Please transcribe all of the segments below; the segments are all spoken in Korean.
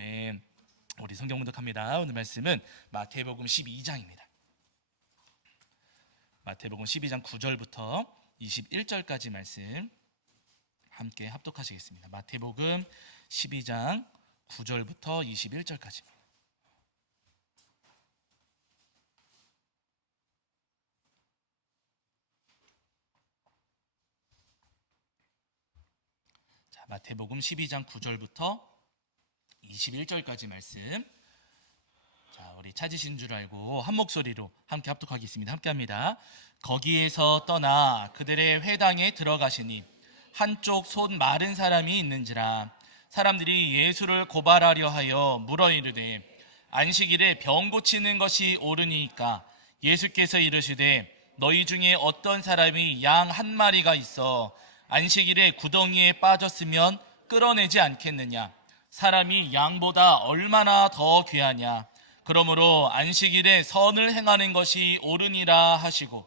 아멘. 우리 성경 문독합니다. 오늘 말씀은 마태복음 12장입니다. 마태복음 12장 9절부터 21절까지 말씀 함께 합독하시겠습니다. 마태복음 12장 9절부터 21절까지. 자, 마태복음 12장 9절부터 21절까지 말씀. 자, 우리 찾으신 줄 알고 한 목소리로 함께 합독하겠습니다. 함께합니다. 거기에서 떠나 그들의 회당에 들어가시니 한쪽 손 마른 사람이 있는지라 사람들이 예수를 고발하려 하여 물어 이르되 안식일에 병 고치는 것이 옳으니까 예수께서 이르시되 너희 중에 어떤 사람이 양 한 마리가 있어 안식일에 구덩이에 빠졌으면 끌어내지 않겠느냐. 사람이 양보다 얼마나 더 귀하냐. 그러므로 안식일에 선을 행하는 것이 옳으니라 하시고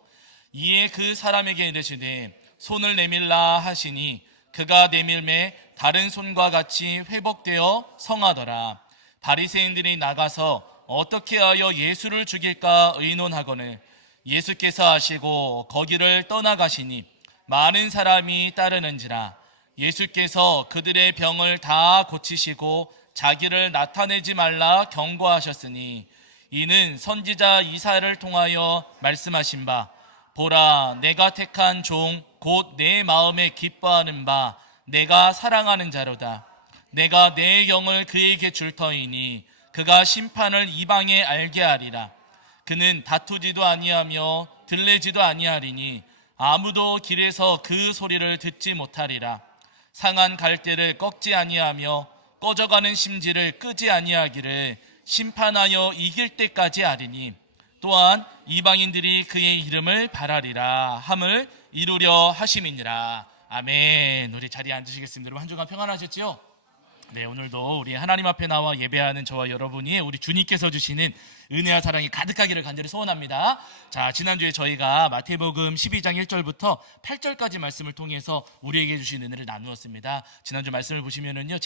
이에 그 사람에게 이르시되 손을 내밀라 하시니 그가 내밀매 다른 손과 같이 회복되어 성하더라. 바리새인들이 나가서 어떻게 하여 예수를 죽일까 의논하거늘 예수께서 하시고 거기를 떠나가시니 많은 사람이 따르는지라. 예수께서 그들의 병을 다 고치시고 자기를 나타내지 말라 경고하셨으니 이는 선지자 이사야를 통하여 말씀하신 바 보라 내가 택한 종 곧 내 마음에 기뻐하는 바 내가 사랑하는 자로다. 내가 내 영을 그에게 줄 터이니 그가 심판을 이방에 알게 하리라. 그는 다투지도 아니하며 들레지도 아니하리니 아무도 길에서 그 소리를 듣지 못하리라. 상한 갈대를 꺾지 아니하며 꺼져가는 심지를 끄지 아니하기를 심판하여 이길 때까지 하리니 또한 이방인들이 그의 이름을 바라리라 함을 이루려 하심이니라. 아멘. 우리 자리에 앉으시겠습니다. 여러분 한 주간 평안하셨지요? 네, 오늘도 우리 하나님 앞에 나와 예배하는 저와 여러분이 우리 주님께서 주시는 은혜와 사랑이 가득하기를 간절히 소원합니다. 자, 지난주에 저희가 마태복음 12장 1절부터 8절까지 말씀을 통해서 우리에게 주신 은혜를 나누었습니다. 지난주 말씀을 보시면은요,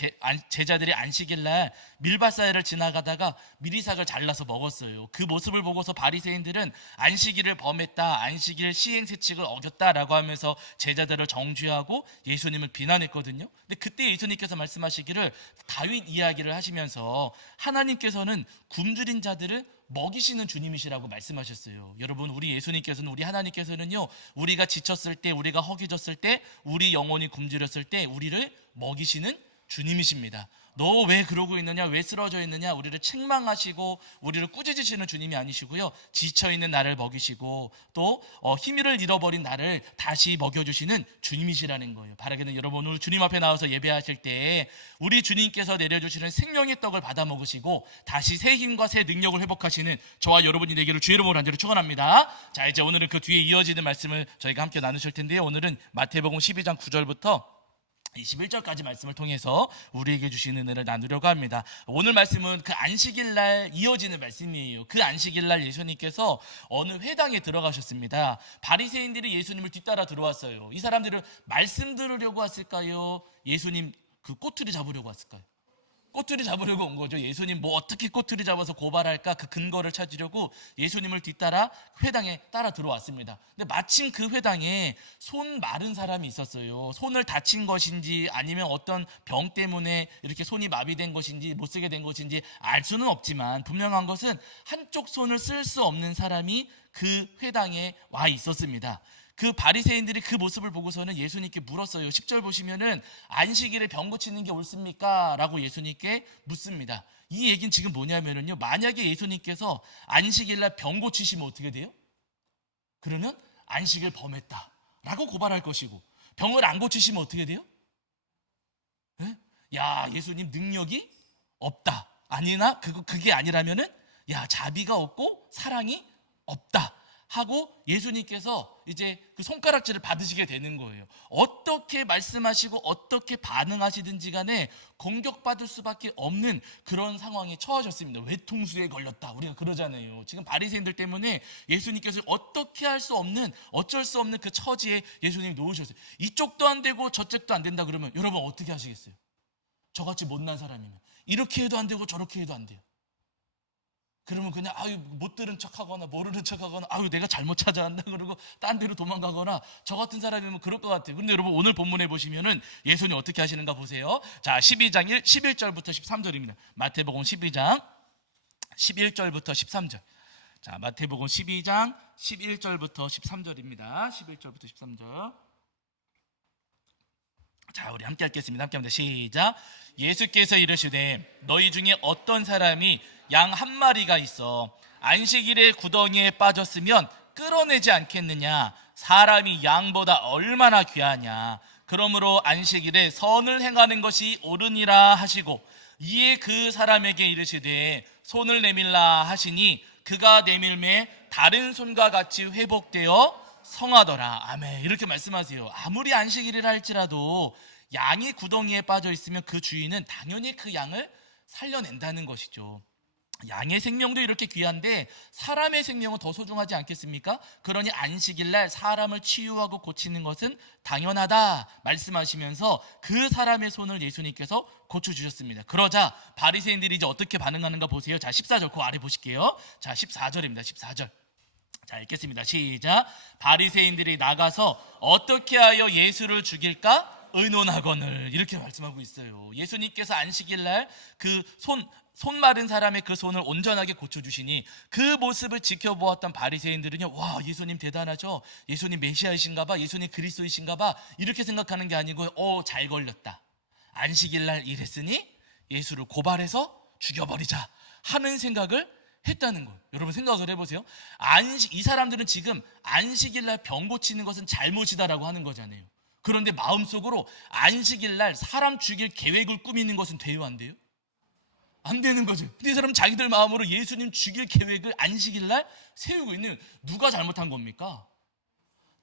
제자들이 안식일날 밀밭사이를 지나가다가 미리삭을 잘라서 먹었어요. 그 모습을 보고서 바리새인들은 안식일을 범했다, 안식일 시행세칙을 어겼다라고 하면서 제자들을 정죄하고 예수님을 비난했거든요. 근데 그때 예수님께서 말씀하시기를 다윗 이야기를 하시면서 하나님께서는 굶주린 자들을 먹이시는 주님이시라고 말씀하셨어요. 여러분, 우리 예수님께서는, 우리 하나님께서는요, 우리가 지쳤을 때, 우리가 허기졌을 때, 우리 영혼이 굶주렸을 때 우리를 먹이시는 주님이십니다. 너 왜 그러고 있느냐, 왜 쓰러져 있느냐, 우리를 책망하시고 우리를 꾸짖으시는 주님이 아니시고요, 지쳐있는 나를 먹이시고 또 힘을 잃어버린 나를 다시 먹여주시는 주님이시라는 거예요. 바라기는 여러분, 오늘 주님 앞에 나와서 예배하실 때 우리 주님께서 내려주시는 생명의 떡을 받아 먹으시고 다시 새 힘과 새 능력을 회복하시는 저와 여러분이 되기를 주의 이름으로 간절히 축원합니다. 자, 이제 오늘은 그 뒤에 이어지는 말씀을 저희가 함께 나누실 텐데요, 오늘은 마태복음 12장 9절부터 21절까지 말씀을 통해서 우리에게 주신 은혜를 나누려고 합니다. 오늘 말씀은 그 안식일날 이어지는 말씀이에요. 그 안식일날 예수님께서 어느 회당에 들어가셨습니다. 바리새인들이 예수님을 뒤따라 들어왔어요. 이 사람들은 말씀 들으려고 왔을까요? 예수님 그 꼬투리 잡으려고 왔을까요? 꼬투리 잡으려고 온 거죠. 예수님 뭐 어떻게 꼬투리 잡아서 고발할까, 그 근거를 찾으려고 예수님을 뒤따라 회당에 따라 들어왔습니다. 근데 마침 그 회당에 손 마른 사람이 있었어요. 손을 다친 것인지 아니면 어떤 병 때문에 이렇게 손이 마비된 것인지 못 쓰게 된 것인지 알 수는 없지만 분명한 것은 한쪽 손을 쓸 수 없는 사람이 그 회당에 와 있었습니다. 그 바리새인들이 그 모습을 보고서는 예수님께 물었어요. 10절 보시면은 안식일에 병 고치는 게 옳습니까? 라고 예수님께 묻습니다. 이 얘기는 지금 뭐냐면은요, 만약에 예수님께서 안식일날 병 고치시면 어떻게 돼요? 그러면 안식일 범했다 라고 고발할 것이고, 병을 안 고치시면 어떻게 돼요? 네? 야, 예수님 능력이 없다. 아니나 그게 아니라면은 야, 자비가 없고 사랑이 없다 하고 예수님께서 이제 그 손가락질을 받으시게 되는 거예요. 어떻게 말씀하시고 어떻게 반응하시든지 간에 공격받을 수밖에 없는 그런 상황에 처하셨습니다. 외통수에 걸렸다, 우리가 그러잖아요. 지금 바리새인들 때문에 예수님께서 어떻게 할 수 없는, 어쩔 수 없는 그 처지에 예수님이 놓으셨어요. 이쪽도 안 되고 저쪽도 안 된다 그러면 여러분 어떻게 하시겠어요? 저같이 못난 사람이면 이렇게 해도 안 되고 저렇게 해도 안 돼요. 그러면 그냥 못 들은 척하거나 모르는 척하거나 내가 잘못 찾아왔나 그러고 딴 데로 도망가거나, 저 같은 사람이면 그럴 것 같아요. 근데 여러분 오늘 본문에 보시면은 예수님 어떻게 하시는가 보세요. 자, 12장 11절부터 13절입니다. 마태복음 12장 11절부터 13절. 자, 마태복음 12장 11절부터 13절입니다. 11절부터 13절. 자, 우리 함께 읽겠습니다. 함께 합니다. 시작. 예수께서 이르시되 너희 중에 어떤 사람이 양 한 마리가 있어 안식일에 구덩이에 빠졌으면 끌어내지 않겠느냐? 사람이 양보다 얼마나 귀하냐? 그러므로 안식일에 선을 행하는 것이 옳으니라 하시고, 이에 그 사람에게 이르시되 손을 내밀라 하시니 그가 내밀매 다른 손과 같이 회복되어 성하더라. 아멘. 이렇게 말씀하세요. 아무리 안식일이라 할지라도 양이 구덩이에 빠져 있으면 그 주인은 당연히 그 양을 살려낸다는 것이죠. 양의 생명도 이렇게 귀한데 사람의 생명은 더 소중하지 않겠습니까? 그러니 안식일날 사람을 치유하고 고치는 것은 당연하다 말씀하시면서 그 사람의 손을 예수님께서 고쳐주셨습니다. 그러자 바리새인들이 이제 어떻게 반응하는가 보세요. 자, 14절 그 아래 보실게요. 자, 14절입니다. 14절. 자, 읽겠습니다. 시작. 바리새인들이 나가서 어떻게 하여 예수를 죽일까 의논하거늘. 이렇게 말씀하고 있어요. 예수님께서 안식일날 그 손 마른 사람의 그 손을 온전하게 고쳐주시니 그 모습을 지켜보았던 바리새인들은요, 와, 예수님 대단하죠? 예수님 메시아이신가 봐, 예수님 그리스도이신가 봐, 이렇게 생각하는 게 아니고 잘 걸렸다, 안식일날 이랬으니 예수를 고발해서 죽여버리자 하는 생각을 했다는 거예요. 여러분 생각을 해보세요. 이 사람들은 지금 안식일날 병 고치는 것은 잘못이다라고 하는 거잖아요. 그런데 마음속으로 안식일날 사람 죽일 계획을 꾸미는 것은 돼요, 안 돼요? 안 되는 거죠. 근데 이 사람은 자기들 마음으로 예수님 죽일 계획을 안식일날 세우고 있는, 누가 잘못한 겁니까?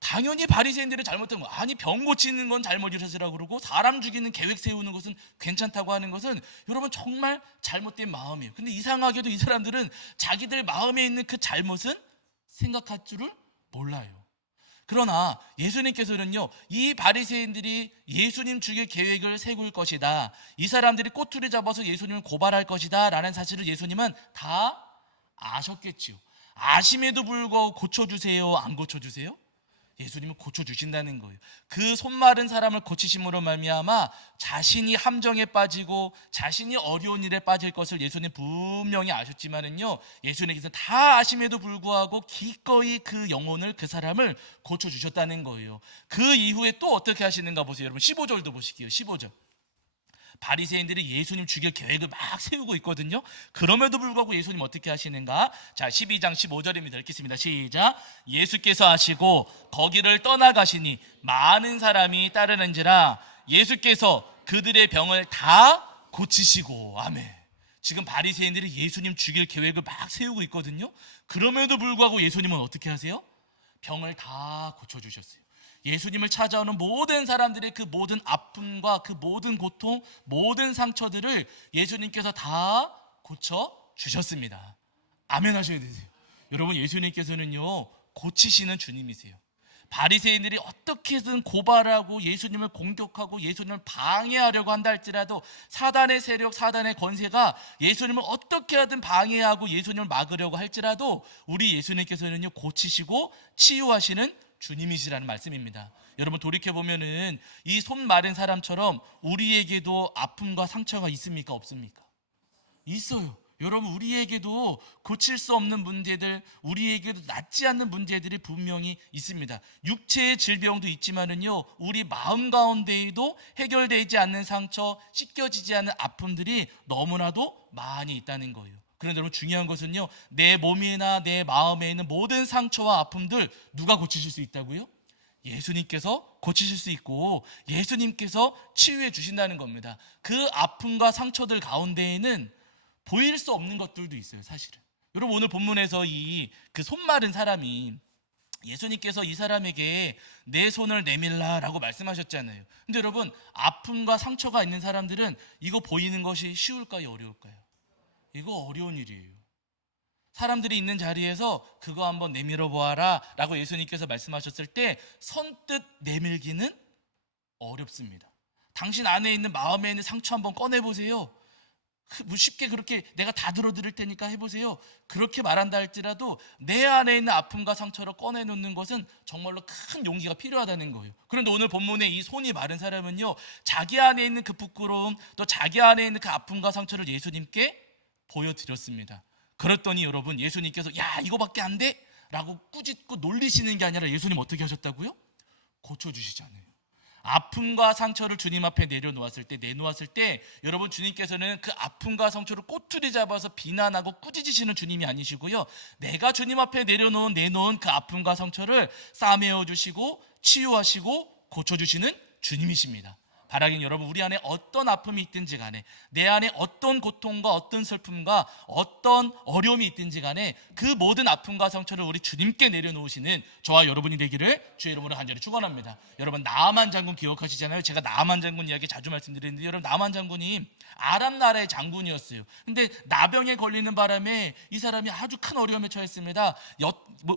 당연히 바리새인들이 잘못한 거. 아니, 병 고치는 건 잘못이라고 그러고 사람 죽이는 계획 세우는 것은 괜찮다고 하는 것은 여러분 정말 잘못된 마음이에요. 근데 이상하게도 이 사람들은 자기들 마음에 있는 그 잘못은 생각할 줄을 몰라요. 그러나 예수님께서는요, 이 바리새인들이 예수님 죽일 계획을 세울 것이다, 이 사람들이 꼬투리 잡아서 예수님을 고발할 것이다 라는 사실을 예수님은 다 아셨겠지요. 아심에도 불구하고 고쳐주세요, 안 고쳐주세요? 예수님은 고쳐주신다는 거예요. 그 손 마른 사람을 고치심으로 말미암아 자신이 함정에 빠지고 자신이 어려운 일에 빠질 것을 예수님 분명히 아셨지만은요, 예수님께서 다 아심에도 불구하고 기꺼이 그 영혼을, 그 사람을 고쳐주셨다는 거예요. 그 이후에 또 어떻게 하시는가 보세요. 여러분 15절도 보실게요. 15절. 바리새인들이 예수님 죽일 계획을 막 세우고 있거든요. 그럼에도 불구하고 예수님 어떻게 하시는가? 자, 12장 15절입니다. 읽겠습니다. 시작. 예수께서 하시고 거기를 떠나가시니 많은 사람이 따르는지라 예수께서 그들의 병을 다 고치시고. 아멘. 지금 바리새인들이 예수님 죽일 계획을 막 세우고 있거든요. 그럼에도 불구하고 예수님은 어떻게 하세요? 병을 다 고쳐주셨어요. 예수님을 찾아오는 모든 사람들의 그 모든 아픔과 그 모든 고통, 모든 상처들을 예수님께서 다 고쳐주셨습니다. 아멘 하셔야 되세요. 여러분, 예수님께서는요, 고치시는 주님이세요. 바리새인들이 어떻게든 고발하고 예수님을 공격하고 예수님을 방해하려고 한다 할지라도 사단의 세력, 사단의 권세가 예수님을 어떻게 하든 방해하고 예수님을 막으려고 할지라도 우리 예수님께서는요, 고치시고 치유하시는 주님이시라는 말씀입니다. 여러분 돌이켜보면은 이 손 마른 사람처럼 우리에게도 아픔과 상처가 있습니까? 없습니까? 있어요. 여러분, 우리에게도 고칠 수 없는 문제들, 우리에게도 낫지 않는 문제들이 분명히 있습니다. 육체의 질병도 있지만은요, 우리 마음 가운데에도 해결되지 않는 상처, 씻겨지지 않는 아픔들이 너무나도 많이 있다는 거예요. 그런데 여러분, 중요한 것은요, 내 몸이나 내 마음에 있는 모든 상처와 아픔들 누가 고치실 수 있다고요? 예수님께서 고치실 수 있고 예수님께서 치유해 주신다는 겁니다. 그 아픔과 상처들 가운데에는 보일 수 없는 것들도 있어요, 사실은. 여러분, 오늘 본문에서 이 그 손 마른 사람이, 예수님께서 이 사람에게 내 손을 내밀라라고 말씀하셨잖아요. 근데 여러분, 아픔과 상처가 있는 사람들은 이거 보이는 것이 쉬울까요, 어려울까요? 이거 어려운 일이에요. 사람들이 있는 자리에서 그거 한번 내밀어 보아라 라고 예수님께서 말씀하셨을 때 선뜻 내밀기는 어렵습니다. 당신 안에 있는, 마음에 있는 상처 한번 꺼내보세요. 뭐 쉽게 그렇게 내가 다 들어드릴 테니까 해보세요. 그렇게 말한다 할지라도 내 안에 있는 아픔과 상처를 꺼내놓는 것은 정말로 큰 용기가 필요하다는 거예요. 그런데 오늘 본문에 이 손이 마른 사람은요, 자기 안에 있는 그 부끄러움, 또 자기 안에 있는 그 아픔과 상처를 예수님께 보여드렸습니다. 그랬더니 여러분, 예수님께서 야 이거밖에 안 돼? 라고 꾸짖고 놀리시는 게 아니라 예수님 어떻게 하셨다고요? 고쳐주시잖아요. 아픔과 상처를 주님 앞에 내놓았을 때 여러분, 주님께서는 그 아픔과 상처를 꼬투리 잡아서 비난하고 꾸짖으시는 주님이 아니시고요, 내가 주님 앞에 내놓은 그 아픔과 상처를 싸매어 주시고 치유하시고 고쳐주시는 주님이십니다. 바라긴 여러분, 우리 안에 어떤 아픔이 있든지 간에, 내 안에 어떤 고통과 어떤 슬픔과 어떤 어려움이 있든지 간에 그 모든 아픔과 상처를 우리 주님께 내려놓으시는 저와 여러분이 되기를 주의 이름으로 간절히 축원합니다. 여러분, 나아만 장군 기억하시잖아요. 제가 나아만 장군 이야기 자주 말씀드리는데, 여러분, 나아만 장군이 아람 나라의 장군이었어요. 근데 나병에 걸리는 바람에 이 사람이 아주 큰 어려움에 처했습니다.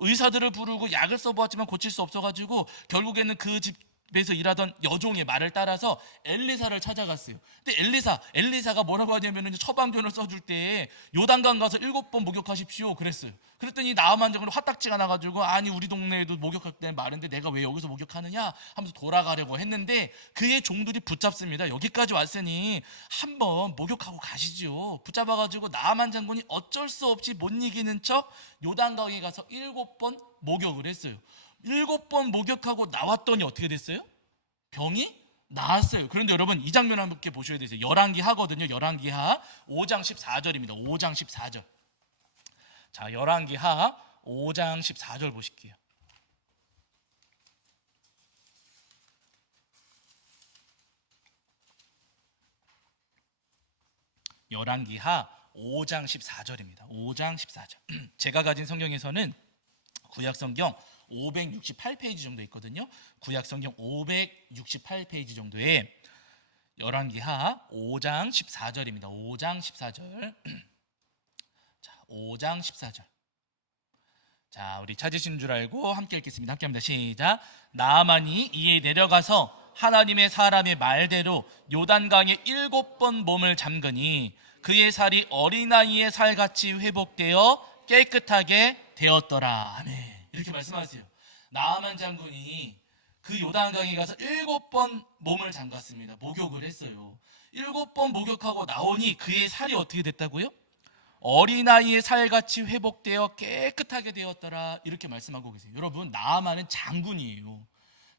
의사들을 부르고 약을 써보았지만 고칠 수 없어가지고 결국에는 그 집에서 일하던 여종의 말을 따라서 엘리사를 찾아갔어요. 근데 엘리사가 뭐라고 하냐면은 처방전을 써줄 때 요단강 가서 7번 목욕하십시오 그랬어요. 그랬더니 나아만 장군은 화딱지가 나가지고, 아니 우리 동네에도 목욕할 때 많은데 내가 왜 여기서 목욕하느냐 하면서 돌아가려고 했는데, 그의 종들이 붙잡습니다. 여기까지 왔으니 한번 목욕하고 가시죠. 붙잡아가지고 나아만 장군이 어쩔 수 없이 못 이기는 척 요단강에 가서 7번 목욕을 했어요. 7번 목욕하고 나왔더니 어떻게 됐어요? 병이 나았어요. 그런데 여러분, 이 장면 함께 보셔야 되세요. 열왕기하거든요. 열왕기하 5장 14절입니다. 5장 14절. 자, 열왕기하 5장 14절 보실게요. 열왕기하 5장 14절입니다. 5장 14절. 제가 가진 성경에서는 구약성경 568페이지 정도 있거든요. 구약성경 568페이지 정도에 열왕기하 5장 14절입니다. 5장 14절. 자, 5장 14절. 자, 우리 찾으신 줄 알고 함께 읽겠습니다. 함께 합니다. 시작. 나아만이 이에 내려가서 하나님의 사람의 말대로 요단강에 7번 몸을 잠그니 그의 살이 어린아이의 살같이 회복되어 깨끗하게 되었더라. 아멘. 이렇게 말씀하세요. 나아만 장군이 그 요단강에 가서 7번 몸을 잠갔습니다. 목욕을 했어요. 7번 목욕하고 나오니 그의 살이 어떻게 됐다고요? 어린아이의 살같이 회복되어 깨끗하게 되었더라. 이렇게 말씀하고 계세요. 여러분, 나아만은 장군이에요.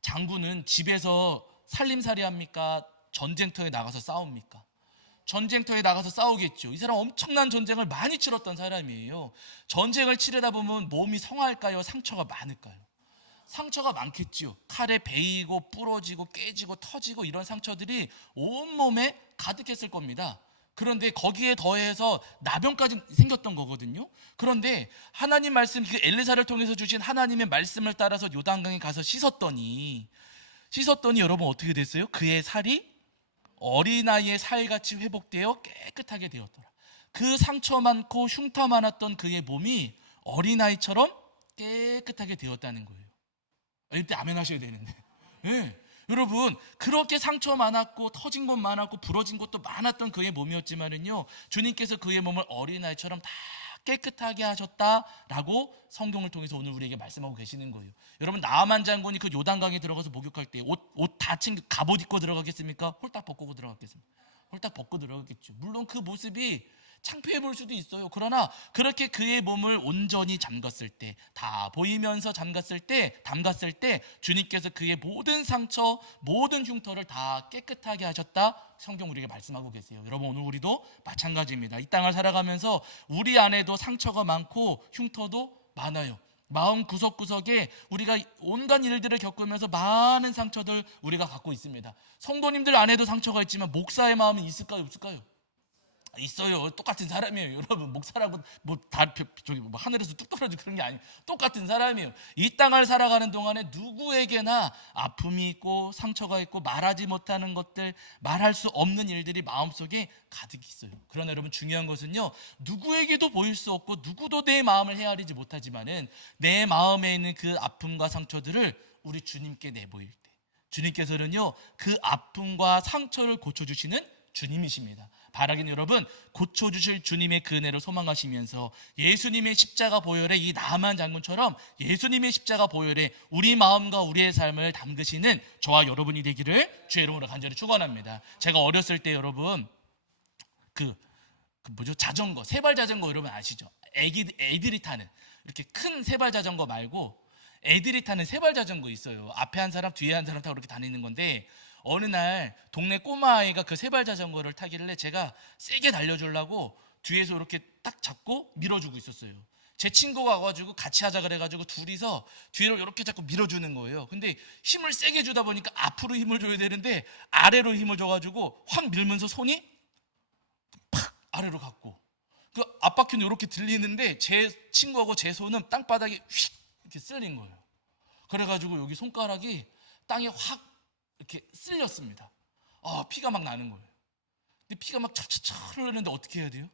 장군은 집에서 살림살이 합니까? 전쟁터에 나가서 싸웁니까? 전쟁터에 나가서 싸우겠죠. 이 사람 엄청난 전쟁을 많이 치렀던 사람이에요. 전쟁을 치르다 보면 몸이 성할까요? 상처가 많을까요? 상처가 많겠죠. 칼에 베이고 부러지고 깨지고 터지고 이런 상처들이 온몸에 가득했을 겁니다. 그런데 거기에 더해서 나병까지 생겼던 거거든요. 그런데 하나님 말씀, 그 엘리사를 통해서 주신 하나님의 말씀을 따라서 요단강에 가서 씻었더니 여러분 어떻게 됐어요? 그의 살이 어린아이의 살같이 회복되어 깨끗하게 되었더라. 그 상처 많고 흉터 많았던 그의 몸이 어린아이처럼 깨끗하게 되었다는 거예요. 이때 아멘 하셔야 되는데. 네. 여러분, 그렇게 상처 많았고 터진 것 많았고 부러진 것도 많았던 그의 몸이었지만은요, 주님께서 그의 몸을 어린아이처럼 다 깨끗하게 하셨다라고 성경을 통해서 오늘 우리에게 말씀하고 계시는 거예요. 여러분, 나아만 장군이 그 요단강에 들어가서 목욕할 때 옷 다친 갑옷 입고 들어가겠습니까? 홀딱 벗고 들어갔겠습니까? 홀딱 벗고 들어갔겠죠. 물론 그 모습이 창피해 보일 수도 있어요. 그러나 그렇게 그의 몸을 온전히 잠갔을 때, 다 보이면서 담갔을 때 주님께서 그의 모든 상처, 모든 흉터를 다 깨끗하게 하셨다, 성경 우리에게 말씀하고 계세요. 여러분, 오늘 우리도 마찬가지입니다. 이 땅을 살아가면서 우리 안에도 상처가 많고 흉터도 많아요. 마음 구석구석에 우리가 온갖 일들을 겪으면서 많은 상처들 우리가 갖고 있습니다. 성도님들 안에도 상처가 있지만 목사의 마음은 있을까요, 없을까요? 있어요. 똑같은 사람이에요. 여러분, 목사라고 하늘에서 뚝 떨어지고 그런 게 아니에요. 똑같은 사람이에요. 이 땅을 살아가는 동안에 누구에게나 아픔이 있고 상처가 있고 말하지 못하는 것들, 말할 수 없는 일들이 마음속에 가득 있어요. 그러나 여러분, 중요한 것은요, 누구에게도 보일 수 없고 누구도 내 마음을 헤아리지 못하지만은 내 마음에 있는 그 아픔과 상처들을 우리 주님께 내보일 때, 주님께서는요 그 아픔과 상처를 고쳐주시는 주님이십니다. 바라기는 여러분, 고쳐주실 주님의 그 은혜를 소망하시면서 예수님의 십자가 보혈의 이 나만 장군처럼 예수님의 십자가 보혈에 우리 마음과 우리의 삶을 담그시는 저와 여러분이 되기를 주의 이름으로 간절히 축원합니다. 제가 어렸을 때 여러분 자전거, 세발 자전거 여러분 아시죠? 애들이 타는 이렇게 큰 세발 자전거 말고 애들이 타는 세발 자전거 있어요. 앞에 한 사람 뒤에 한 사람 타고 이렇게 다니는 건데, 어느 날 동네 꼬마아이가 그 세발 자전거를 타길래 제가 세게 달려주려고 뒤에서 이렇게 딱 잡고 밀어주고 있었어요. 제 친구가 와가지고 같이 하자 그래가지고 둘이서 뒤로 이렇게 자꾸 밀어주는 거예요. 근데 힘을 세게 주다 보니까 앞으로 힘을 줘야 되는데 아래로 힘을 줘가지고 확 밀면서 손이 팍 아래로 갔고, 그 앞바퀴는 이렇게 들리는데 제 친구하고 제 손은 땅바닥에 휙 이렇게 쓸린 거예요. 그래가지고 여기 손가락이 땅에 확 이렇게 쓸렸습니다. 피가 막 나는 거예요. 근데 피가 막 찰찰찰 흐르는데 어떻게 해야 돼요?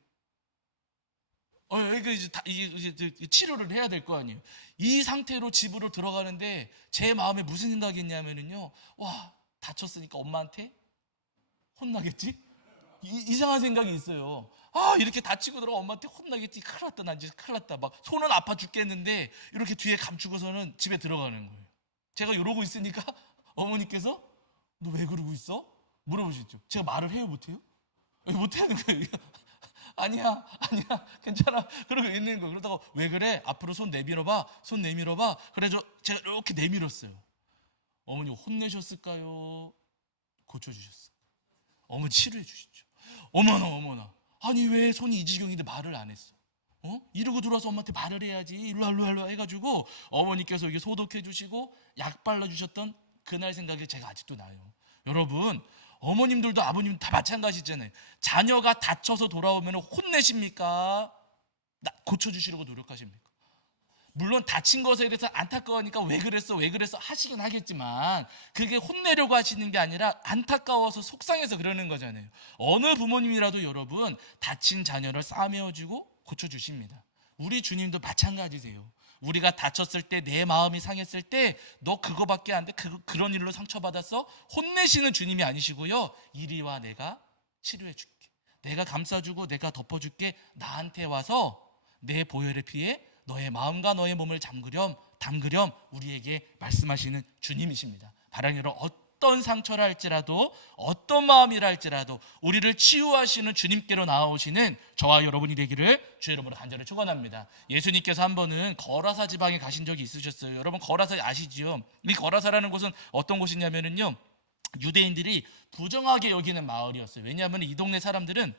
이제 치료를 해야 될 거 아니에요. 이 상태로 집으로 들어가는데 제 마음에 무슨 생각이 있냐면요, 와, 다쳤으니까 엄마한테 혼나겠지? 이상한 생각이 있어요. 이렇게 다치고 들어가 엄마한테 혼나겠지. 큰일 났다, 난 이제 큰일 났다. 막 손은 아파 죽겠는데 이렇게 뒤에 감추고서는 집에 들어가는 거예요. 제가 이러고 있으니까 어머니께서 너 왜 그러고 있어? 물어보시죠. 제가 말을 해요, 못해요? 못하는 거예요. 아니야, 괜찮아. 그러고 있는 거예요. 그러다가 왜 그래? 앞으로 손 내밀어봐. 그래서 제가 이렇게 내밀었어요. 어머니 혼내셨을까요? 고쳐주셨어요. 어머니 치료해 주시죠. 어머나. 아니 왜 손이 이 지경인데 말을 안 했어? 이러고 들어와서 엄마한테 말을 해야지. 일로 와 해가지고 어머니께서 이게 소독해 주시고 약 발라주셨던 그날 생각이 제가 아직도 나요. 여러분, 어머님들도 아버님도 다 마찬가지잖아요. 자녀가 다쳐서 돌아오면 혼내십니까? 고쳐주시려고 노력하십니까? 물론 다친 것에 대해서 안타까우니까 왜 그랬어 하시긴 하겠지만, 그게 혼내려고 하시는 게 아니라 안타까워서 속상해서 그러는 거잖아요. 어느 부모님이라도 여러분 다친 자녀를 싸매어주고 고쳐주십니다. 우리 주님도 마찬가지세요. 우리가 다쳤을 때, 내 마음이 상했을 때 너 그거밖에 안 돼, 그런 일로 상처받았어? 혼내시는 주님이 아니시고요, 이리 와, 내가 치료해 줄게, 내가 감싸주고 내가 덮어줄게, 나한테 와서 내 보혈의 피에 너의 마음과 너의 몸을 담그렴 우리에게 말씀하시는 주님이십니다. 바라기로 어떤 상처라 할지라도 어떤 마음이라 할지라도 우리를 치유하시는 주님께로 나아오시는 저와 여러분이 되기를 주의 이름으로 간절히 축원합니다. 예수님께서 한 번은 거라사 지방에 가신 적이 있으셨어요. 여러분 거라사 아시지요? 이 거라사라는 곳은 어떤 곳이냐면요, 유대인들이 부정하게 여기는 마을이었어요. 왜냐하면 이 동네 사람들은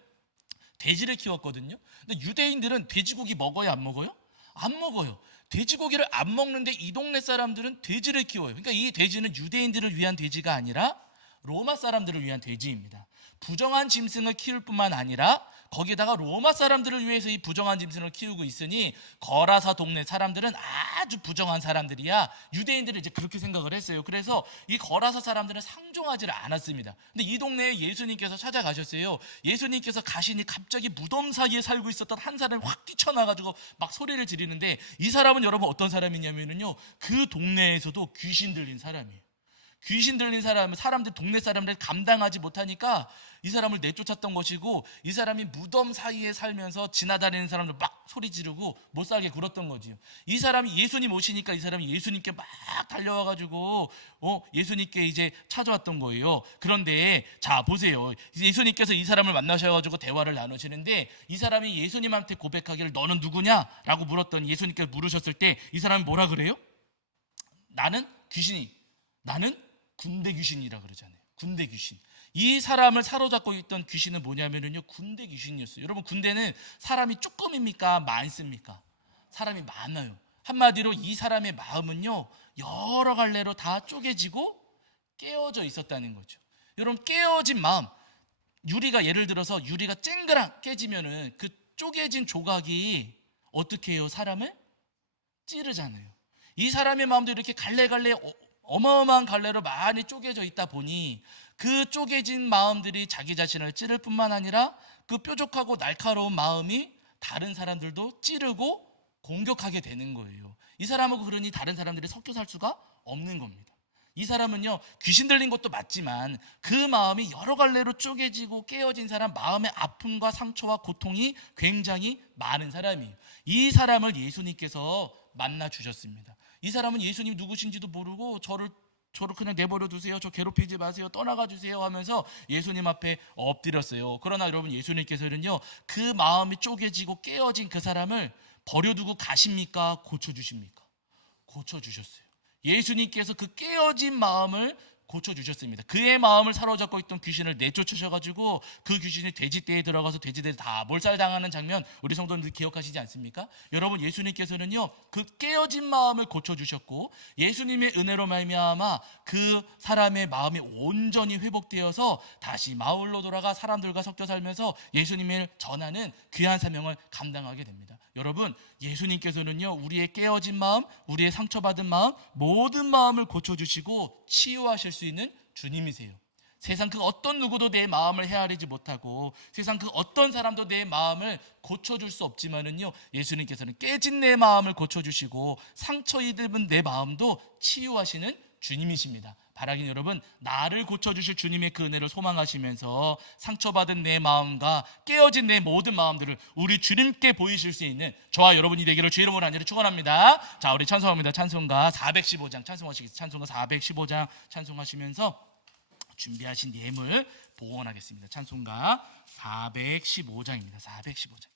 돼지를 키웠거든요. 근데 유대인들은 돼지고기 먹어요, 안 먹어요? 안 먹어요. 돼지고기를 안 먹는데 이 동네 사람들은 돼지를 키워요. 그러니까 이 돼지는 유대인들을 위한 돼지가 아니라 로마 사람들을 위한 돼지입니다. 부정한 짐승을 키울 뿐만 아니라 거기다가 로마 사람들을 위해서 이 부정한 짐승을 키우고 있으니 거라사 동네 사람들은 아주 부정한 사람들이야. 유대인들은 이제 그렇게 생각을 했어요. 그래서 이 거라사 사람들은 상종하지를 않았습니다. 근데 이 동네에 예수님께서 찾아가셨어요. 예수님께서 가시니 갑자기 무덤 사이에 살고 있었던 한 사람이 확 뛰쳐나가지고 막 소리를 지르는데, 이 사람은 여러분 어떤 사람이냐면요, 그 동네에서도 귀신 들린 사람이에요. 귀신 들린 사람들, 동네 사람들 감당하지 못하니까 이 사람을 내쫓았던 것이고, 이 사람이 무덤 사이에 살면서 지나다니는 사람들 막 소리 지르고 못 살게 굴었던 거지요. 이 사람이 예수님 오시니까 이 사람이 예수님께 막 달려와가지고 예수님께 이제 찾아왔던 거예요. 그런데 자 보세요, 예수님께서 이 사람을 만나셔가지고 대화를 나누시는데, 이 사람이 예수님한테 고백하기를 너는 누구냐? 라고 물었더니 예수님께서 물으셨을 때 이 사람이 뭐라 그래요? 나는 군대 귀신이라 그러잖아요. 군대 귀신. 이 사람을 사로잡고 있던 귀신은 뭐냐면요, 군대 귀신이었어요. 여러분, 군대는 사람이 조금입니까? 많습니까? 사람이 많아요. 한마디로 이 사람의 마음은요, 여러 갈래로 다 쪼개지고 깨어져 있었다는 거죠. 여러분, 깨어진 마음, 예를 들어서 유리가 쨍그랑 깨지면은 그 쪼개진 조각이 어떻게 해요? 사람을 찌르잖아요. 이 사람의 마음도 이렇게 갈래갈래 어마어마한 갈래로 많이 쪼개져 있다 보니 그 쪼개진 마음들이 자기 자신을 찌를 뿐만 아니라 그 뾰족하고 날카로운 마음이 다른 사람들도 찌르고 공격하게 되는 거예요. 이 사람하고 그러니 다른 사람들이 섞여 살 수가 없는 겁니다. 이 사람은요, 귀신 들린 것도 맞지만 그 마음이 여러 갈래로 쪼개지고 깨어진 사람, 마음의 아픔과 상처와 고통이 굉장히 많은 사람이에요. 이 사람을 예수님께서 만나 주셨습니다. 이 사람은 예수님 누구신지도 모르고 저를 그냥 내버려 두세요, 저 괴롭히지 마세요, 떠나가 주세요 하면서 예수님 앞에 엎드렸어요. 그러나 여러분, 예수님께서는요, 그 마음이 쪼개지고 깨어진 그 사람을 버려두고 가십니까? 고쳐주십니까? 고쳐주셨어요. 예수님께서 그 깨어진 마음을 고쳐주셨습니다. 그의 마음을 사로잡고 있던 귀신을 내쫓으셔가지고 그 귀신이 돼지떼에 들어가서 돼지들이 다 몰살당하는 장면, 우리 성도님들 기억하시지 않습니까? 여러분, 예수님께서는요, 그 깨어진 마음을 고쳐주셨고 예수님의 은혜로 말미암아 그 사람의 마음이 온전히 회복되어서 다시 마을로 돌아가 사람들과 섞여 살면서 예수님을 전하는 귀한 사명을 감당하게 됩니다. 여러분, 예수님께서는요, 우리의 깨어진 마음, 우리의 상처받은 마음, 모든 마음을 고쳐주시고 치유하실 수 있는 주님이세요. 세상 그 어떤 누구도 내 마음을 헤아리지 못하고 세상 그 어떤 사람도 내 마음을 고쳐줄 수 없지만은요, 예수님께서는 깨진 내 마음을 고쳐주시고 상처 입은 내 마음도 치유하시는 주님이십니다. 바라긴 여러분, 나를 고쳐주실 주님의 그 은혜를 소망하시면서 상처받은 내 마음과 깨어진 내 모든 마음들을 우리 주님께 보이실 수 있는 저와 여러분이 되기를 주 이름으로 간절히 축원합니다. 자, 우리 찬송합니다. 찬송가 415장 찬송하시겠습니다. 찬송가 415장 찬송하시면서 준비하신 예물 봉헌하겠습니다. 찬송가 415장입니다. 415장.